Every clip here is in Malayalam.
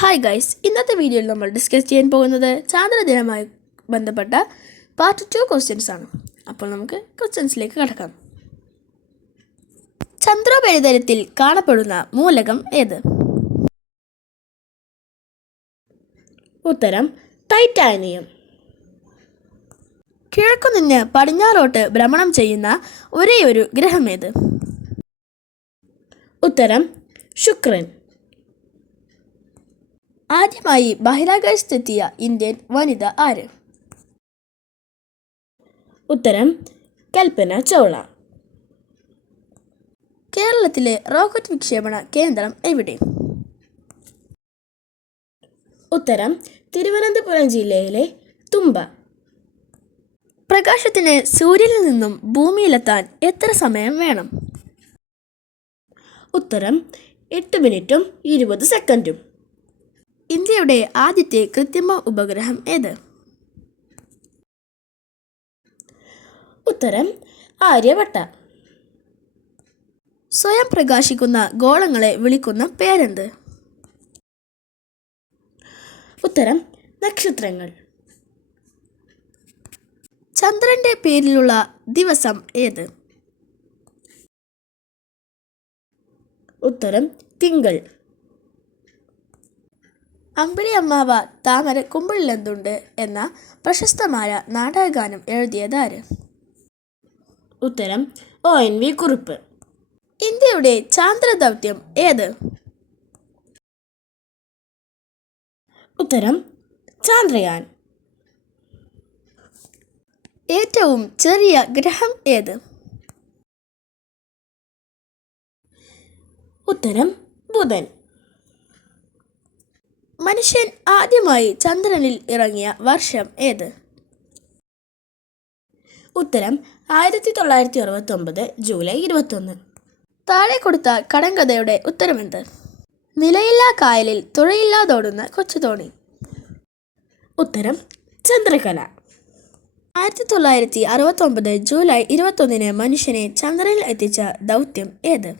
ഹായ് ഗൈസ്, ഇന്നത്തെ വീഡിയോയിൽ നമ്മൾ ഡിസ്കസ് ചെയ്യാൻ പോകുന്നത് ചാന്ദ്രദിനമായി ബന്ധപ്പെട്ട പാർട്ട് 2 ക്വസ്റ്റ്യൻസ് ആണ്. അപ്പോൾ നമുക്ക് ക്വസ്റ്റ്യൻസിലേക്ക് കടക്കാം. ചന്ദ്രോപരിതലത്തിൽ കാണപ്പെടുന്ന മൂലകം ഏത്? ഉത്തരം ടൈറ്റാനിയം. കിഴക്കുനിന്ന് പടിഞ്ഞാറോട്ട് ഭ്രമണം ചെയ്യുന്ന ഒരേയൊരു ഗ്രഹം ഏത്? ഉത്തരം ശുക്രൻ. ആദ്യമായി ബഹിരാകാശത്തെത്തിയ ഇന്ത്യൻ വനിത ആര്? ഉത്തരം കൽപ്പന ചൗള. കേരളത്തിലെ റോക്കറ്റ് വിക്ഷേപണ കേന്ദ്രം എവിടെ? ഉത്തരം തിരുവനന്തപുരം ജില്ലയിലെ തുമ്പ. പ്രകാശത്തിന് സൂര്യനിൽ നിന്നും ഭൂമിയിലെത്താൻ എത്ര സമയം വേണം? ഉത്തരം 8 മിനിറ്റും 20 സെക്കൻഡും. ഇന്ത്യയുടെ ആദ്യത്തെ കൃത്രിമ ഉപഗ്രഹം ഏത്? ഉത്തരം ആര്യഭട്ട. സ്വയം പ്രകാശിക്കുന്ന ഗോളങ്ങളെ വിളിക്കുന്ന പേരെന്ത്? ഉത്തരം നക്ഷത്രങ്ങൾ. ചന്ദ്രന്റെ പേരിലുള്ള ദിവസം ഏത്? ഉത്തരം തിങ്കൾ. അമ്പിളി അമ്മാവ താമര കുമ്പിളിലെന്തുണ്ട് എന്ന പ്രശസ്തമായ നാടകഗാനം എഴുതിയതാര്? ഉത്തരം ONV കുറുപ്പ്. ഇന്ത്യയുടെ ചാന്ദ്രദൗത്യം ഏത്? ഉത്തരം ചാന്ദ്രയാൻ. ഏറ്റവും ചെറിയ ഗ്രഹം ഏത്? ഉത്തരം ബുധൻ. മനുഷ്യൻ ആദ്യമായി ചന്ദ്രനിൽ ഇറങ്ങിയ വർഷം ഏത്? ഉത്തരം 1969 ജൂലൈ 21. താഴെ കൊടുത്ത കടങ്കഥയുടെ ഉത്തരമെന്ത്? നിലയില്ലാ കായലിൽ തുഴയില്ലാതോടുന്ന കൊച്ചുതോണി. ഉത്തരം ചന്ദ്രകല. 1969 ജൂലൈ 21 മനുഷ്യനെ ചന്ദ്രനിൽ എത്തിച്ച ദൗത്യം ഏത്?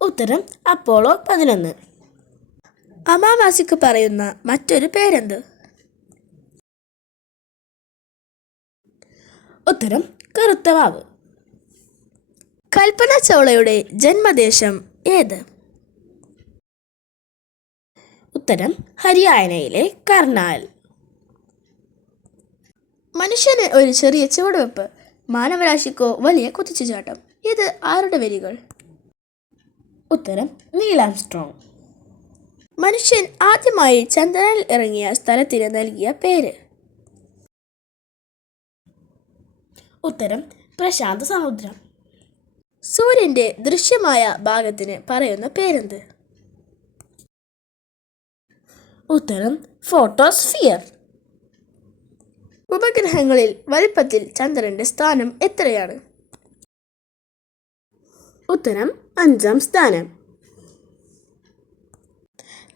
ഉത്തരം അപ്പോളോ 11. അമാവാസിക്ക് പറയുന്ന മറ്റൊരു പേരെന്ത്? ഉത്തരം കറുത്ത വാവ്. കൽപ്പന ചൗളയുടെ ജന്മദേശം ഏത്? ഉത്തരം ഹരിയാനയിലെ കർണാൽ. മനുഷ്യന് ഒരു ചെറിയ ചുവടുവെപ്പ്, മാനവരാശിക്കോ വലിയ കുതിച്ചുചാട്ടം. ഇത് ആരുടെ വരികൾ? ഉത്തരം നീൽ ആംസ്ട്രോങ്. മനുഷ്യൻ ആദ്യമായി ചന്ദ്രനിൽ ഇറങ്ങിയ സ്ഥലത്തിന് നൽകിയ പേര്? ഉത്തരം പ്രശാന്ത സമുദ്രം. സൂര്യന്റെ ദൃശ്യമായ ഭാഗത്തിന് പറയുന്ന പേരെന്ത്? ഉത്തരം ഫോട്ടോസ്ഫിയർ. ഉപഗ്രഹങ്ങളിൽ വലിപ്പത്തിൽ ചന്ദ്രന്റെ സ്ഥാനം എത്രയാണ്? ഉത്തരം 5ാം സ്ഥാനം.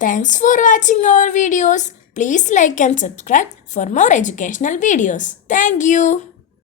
Thanks for watching our videos. Please like and subscribe for more educational videos. Thank you.